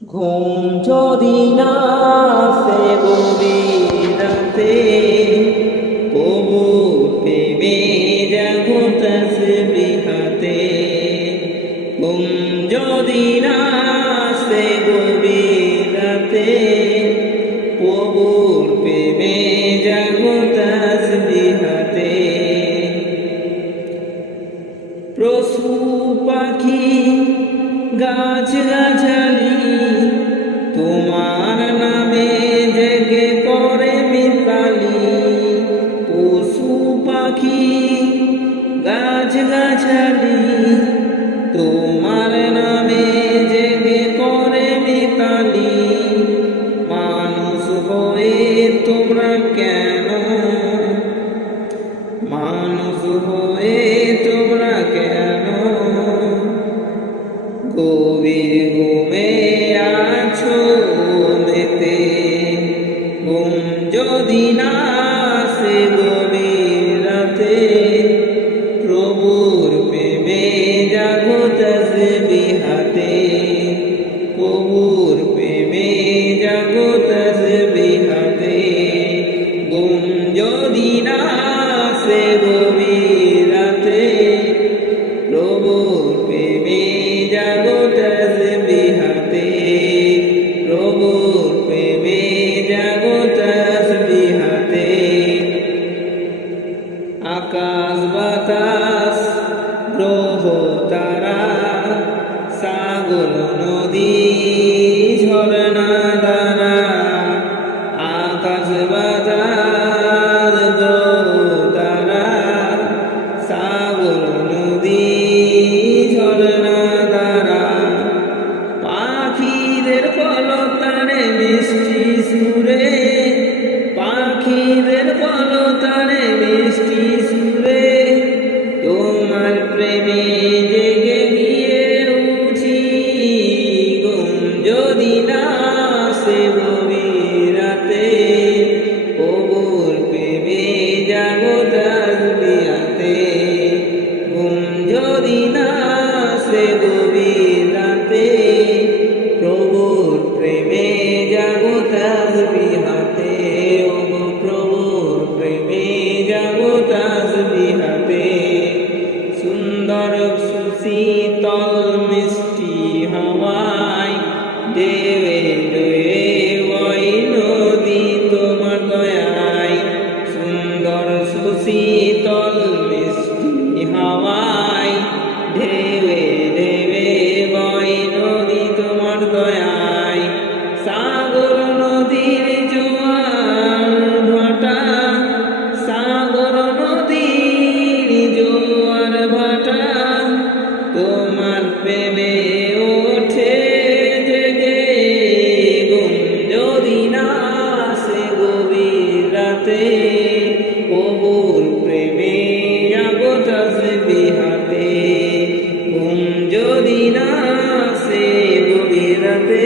ঘুম যদি না আসে গভীর রাতে, তবু প্রেমে জাগো তাসবিহাতে। ঘুম যদি না আসে গভীর রাতে, প্রভুর প্রেমে জাগো তাসবিহাতে। পশু পাখি গাছ গাছালি তোমার নামে জেগে করে মিতালি। পশু পাখি গাছ গাছালি তোমার নামে জেগে করে মিতালি। মানুষ হয়ে তোমরা কেন, মানুষ হয়ে তোমরা কেন গভীর ঘুমে আছো মেতে। ঘুম যদি না আসে গভীর রাতে, প্রভুর প্রেমে জাগো তাসবিহাতে। প্রভুর প্রেমে জাগো তাসবিহাতে। ঘুম যদি না আসে গভীর রাতে, প্রভুর প্রেমে জাগো তাসবিহাতে। প্রভুর প্রেমে জাগো তাসবিহাতে। আকাশ বাতাস গ্রহ তারা, সাগর নদী ঝরনা ধারা। আকাশ বাতাস গ্রহ তারা, সাগর নদী ঝরনা ধারা। পাখিদের কলতানে মিষ্টি সুরে, পাখিদের কলতানে মিষ্টি সুরে। তোমার প্রেমে জেগে গিয়ে উঠি। ঘুম যদি না আসে গভীর রাতে, প্রভুর প্রেমে জাগো তাসবিহাতে। ঘুম যদি না আসে গভীর রাতে, প্রভুর প্রেমে জাগো তাসবিহাতে। ওগো প্রভুর প্রেমে জাগো তাসবিহাতে। সুন্দর সুশীতল মিষ্টি হাওয়ায় ঢেউয়ে ঢেউয়ে বয় নদী তোমার দয়ায়। সুন্দর সুশীতল মিষ্টি হাওয়ায় ঢেউয়ে ঢেউয়ে বয় নদী তোমার দয়ায়। সাগর নদীর জোয়ার ভাটা, সাগর নদীর জোয়ার ভাটা। তোমার প্রেমে ওঠে জেগে। ঘুম যদি না আসে গভীর রাতে, প্রভুর প্রেমে জাগো তাসবিহাতে। ঘুম যদি না আসে গভীর রাতে,